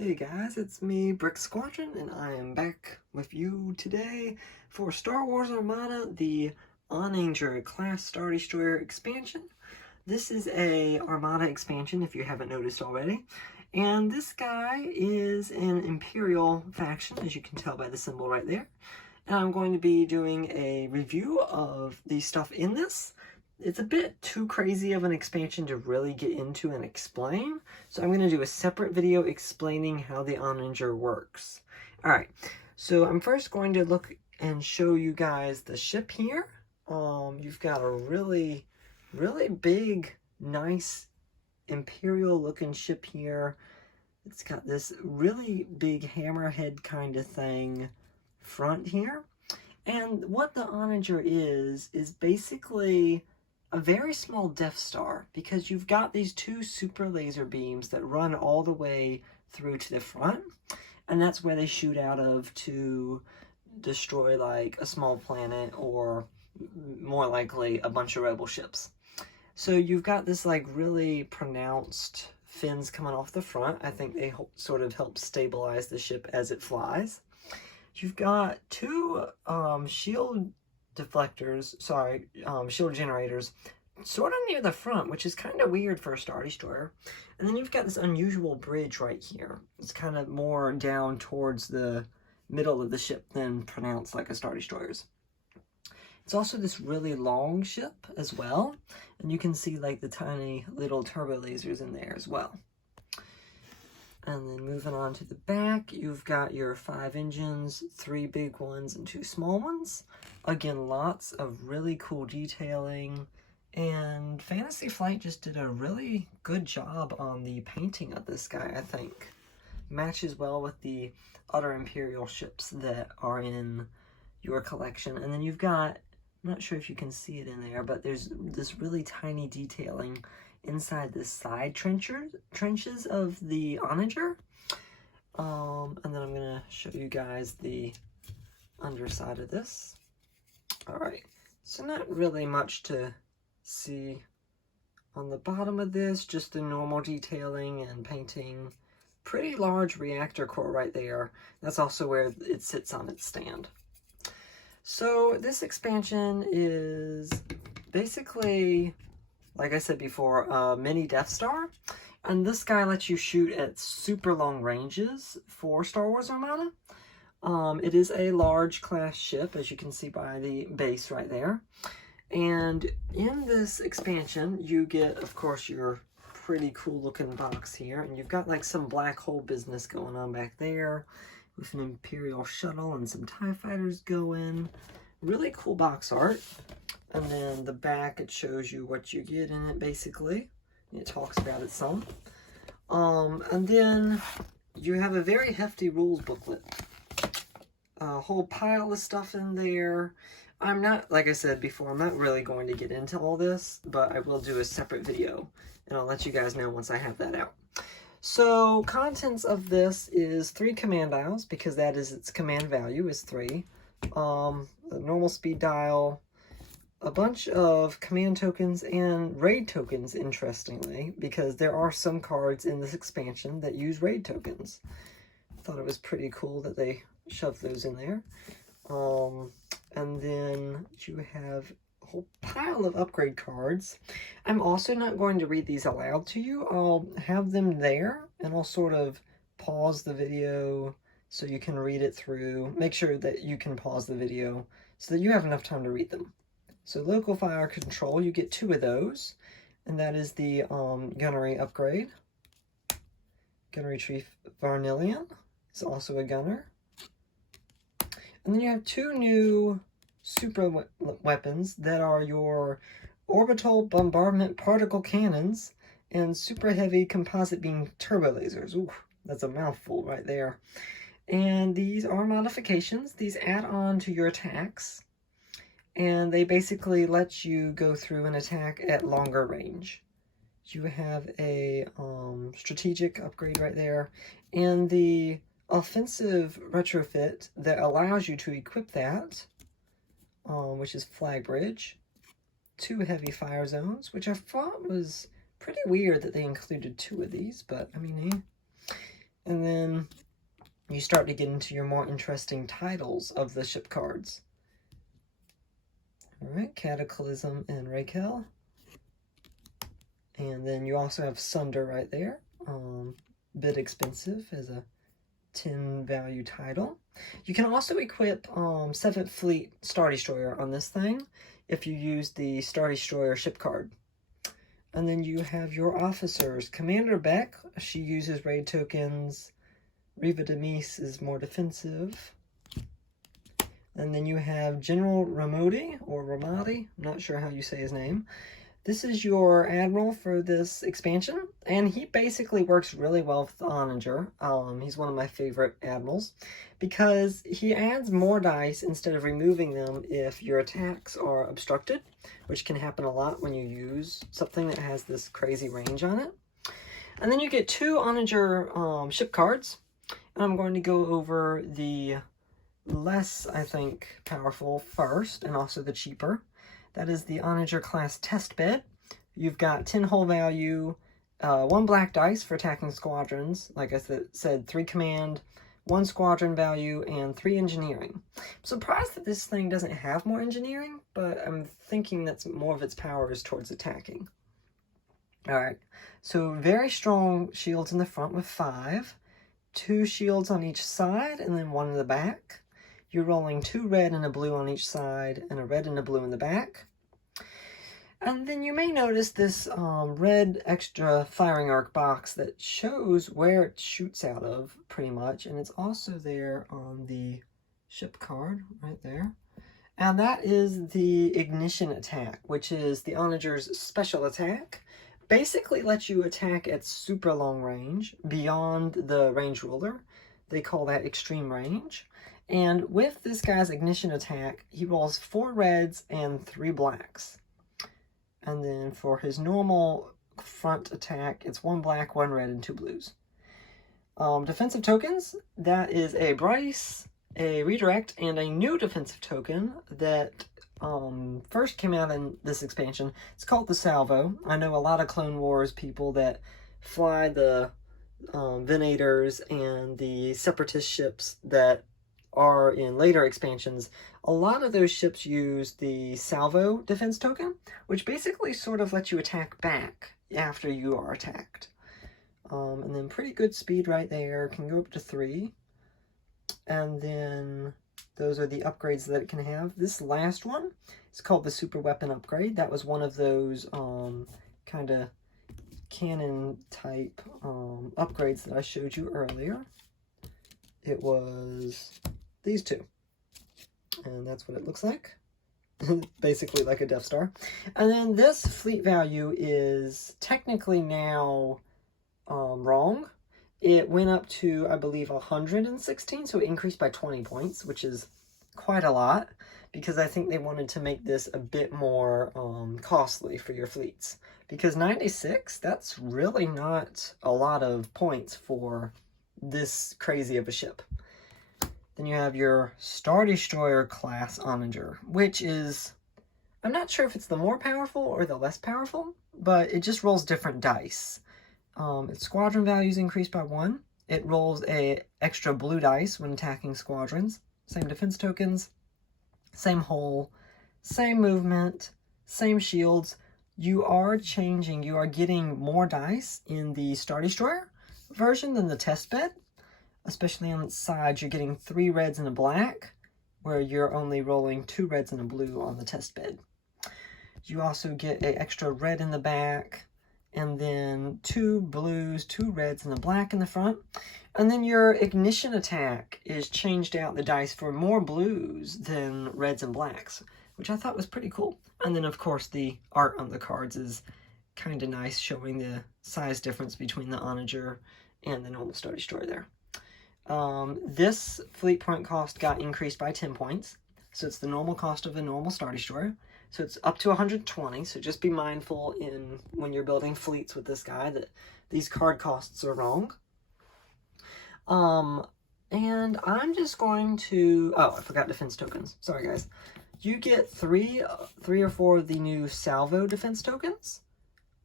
Hey guys, it's me, Brick Squadron, and I am back with you today for Star Wars Armada, the Onager class Star Destroyer expansion. This is a Armada expansion, if you haven't noticed already. And this guy is an Imperial faction, as you can tell by the symbol right there. And I'm going to be doing a review of the stuff in this. It's a bit too crazy of an expansion to really get into and explain, so I'm going to do a separate video explaining how the Onager works. Alright, so I'm first going to look and show you guys the ship here. You've got a really big, nice, Imperial looking ship here. It's got this really big hammerhead kind of thing front here. And what the Onager is basically a very small Death Star, because you've got these two super laser beams that run all the way through to the front, and that's where they shoot out of to destroy like a small planet or more likely a bunch of rebel ships. So you've got this like really pronounced fins coming off the front. I think they sort of help stabilize the ship as it flies. You've got two shield generators sort of near the front, which is kind of weird for a Star Destroyer. And then you've got this unusual bridge right here. It's kind of more down towards the middle of the ship than pronounced like a Star Destroyer's. It's also this really long ship as well, and you can see like the tiny little turbo lasers in there as well. And then moving on to the back, you've got your 5 engines, 3 big ones and 2 small ones. Again, lots of really cool detailing, and Fantasy Flight just did a really good job on the painting of this guy, I think. Matches well with the other Imperial ships that are in your collection. And then you've got, I'm not sure if you can see it in there, but there's this really tiny detailing inside the side trenches of the Onager. And then I'm gonna show you guys the underside of this. Alright, so not really much to see on the bottom of this, just the normal detailing and painting. Pretty large reactor core right there. That's also where it sits on its stand. So this expansion is basically, like I said before, a mini Death Star. And this guy lets you shoot at super long ranges for Star Wars Armada. It is a large class ship, as you can see by the base right there. And in this expansion, you get, of course, your pretty cool looking box here. And you've got like some black hole business going on back there with an Imperial shuttle and some TIE fighters going. Really cool box art. And then the back, it shows you what you get in it, basically. It talks about it some. And then you have a very hefty rules booklet. A whole pile of stuff in there. I'm not, like I said before, I'm not really going to get into all this, but I will do a separate video, and I'll let you guys know once I have that out. So, contents of this is 3 command dials, because that is its command value, is 3. A normal speed dial, a bunch of command tokens and raid tokens, interestingly, because there are some cards in this expansion that use raid tokens. I thought it was pretty cool that they shoved those in there. And then you have a whole pile of upgrade cards. I'm also not going to read these aloud to you. I'll have them there, and I'll sort of pause the video so you can read it through. Make sure that you can pause the video so that you have enough time to read them. So local fire control, you get 2 of those, and that is the gunnery upgrade. Gunnery Chief Varnillian is also a gunner. And then you have 2 new super weapons that are your orbital bombardment particle cannons and super heavy composite beam turbo lasers. Ooh, that's a mouthful right there. And these are modifications. These add on to your attacks, and they basically let you go through an attack at longer range. You have a strategic upgrade right there, and the offensive retrofit that allows you to equip that, which is Flag Bridge. 2 heavy fire zones, which I thought was pretty weird that they included 2 of these, but I mean, And then you start to get into your more interesting titles of the ship cards. Alright, Cataclysm and Raquel. And then you also have Sunder right there. Bit expensive as a 10 value title. You can also equip 7th Fleet Star Destroyer on this thing if you use the Star Destroyer ship card. And then you have your officers. Commander Beck, she uses raid tokens. Riva Demise is more defensive. And then you have General Ramodi, or Ramadi, I'm not sure how you say his name. This is your admiral for this expansion, and he basically works really well with the Onager. He's one of my favorite admirals, because he adds more dice instead of removing them if your attacks are obstructed, which can happen a lot when you use something that has this crazy range on it. And then you get 2 Onager ship cards, and I'm going to go over the less, I think, powerful first, and also the cheaper. That is the Onager class test bed. You've got 10 hull value, 1 black dice for attacking squadrons. Like I said, 3 command, 1 squadron value, and 3 engineering. I'm surprised that this thing doesn't have more engineering, but I'm thinking that more of its power is towards attacking. Alright, so very strong shields in the front with 5. 2 shields on each side, and then 1 in the back. You're rolling 2 red and a blue on each side, and a red and a blue in the back. And then you may notice this red extra firing arc box that shows where it shoots out of, pretty much. And it's also there on the ship card, right there. And that is the ignition attack, which is the Onager's special attack. Basically lets you attack at super long range, beyond the range ruler. They call that extreme range. And with this guy's ignition attack, he rolls 4 reds and 3 blacks. And then for his normal front attack, it's 1 black, 1 red, and 2 blues. Defensive tokens, that is a Bryce, a redirect, and a new defensive token that first came out in this expansion. It's called the Salvo. I know a lot of Clone Wars people that fly the Venators and the Separatist ships that are in later expansions. A lot of those ships use the Salvo defense token, which basically sort of lets you attack back after you are attacked. And then pretty good speed right there, can go up to 3. And then those are the upgrades that it can have. This last one is called the Super Weapon Upgrade. That was one of those kind of cannon type upgrades that I showed you earlier. It was these 2. And that's what it looks like. Basically like a Death Star. And then this fleet value is technically now wrong. It went up to, I believe, 116, so it increased by 20 points, which is quite a lot, because I think they wanted to make this a bit more costly for your fleets. Because 96, that's really not a lot of points for this crazy of a ship. Then you have your Star Destroyer class Onager, which is, I'm not sure if it's the more powerful or the less powerful, but it just rolls different dice. Its squadron values increased by 1. It rolls a extra blue dice when attacking squadrons. Same defense tokens, same hull, same movement, same shields. You are changing, you are getting more dice in the Star Destroyer version than the test bed. Especially on its side, you're getting 3 reds and a black, where you're only rolling 2 reds and a blue on the test bed. You also get an extra red in the back, and then 2 blues, 2 reds, and a black in the front. And then your ignition attack is changed out the dice for more blues than reds and blacks, which I thought was pretty cool. And then, of course, the art on the cards is kind of nice, showing the size difference between the Onager and the normal Star Destroyer there. This fleet point cost got increased by 10 points, so it's the normal cost of a normal Star Destroyer. So it's up to 120, so just be mindful when you're building fleets with this guy that these card costs are wrong. And I'm just going to, oh, I forgot defense tokens. Sorry, guys. You get three or 4 of the new Salvo defense tokens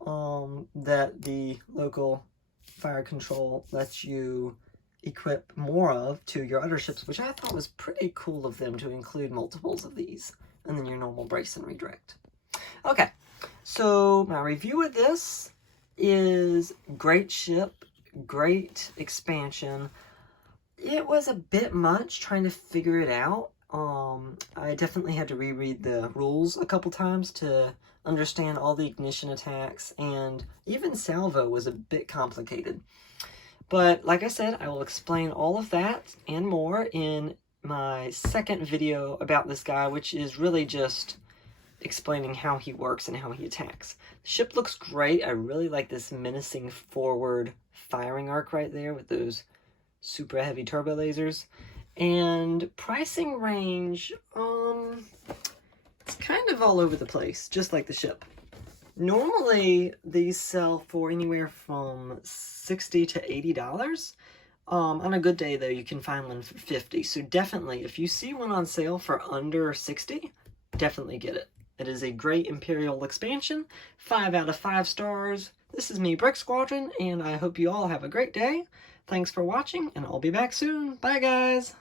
that the local fire control lets you equip more of to your other ships, which I thought was pretty cool of them to include multiples of these, and then your normal brace and redirect. Okay, so my review of this is great ship, great expansion. It was a bit much trying to figure it out. I definitely had to reread the rules a couple times to understand all the ignition attacks, and even salvo was a bit complicated. But like I said, I will explain all of that and more in my second video about this guy, which is really just explaining how he works and how he attacks. The ship looks great. I really like this menacing forward firing arc right there with those super heavy turbo lasers. And pricing range, it's kind of all over the place, just like the ship. Normally, these sell for anywhere from $60 to $80. On a good day, though, you can find one for $50. So definitely, if you see one on sale for under $60, definitely get it. It is a great Imperial expansion. 5 out of 5 stars. This is me, Brick Squadron, and I hope you all have a great day. Thanks for watching, and I'll be back soon. Bye, guys!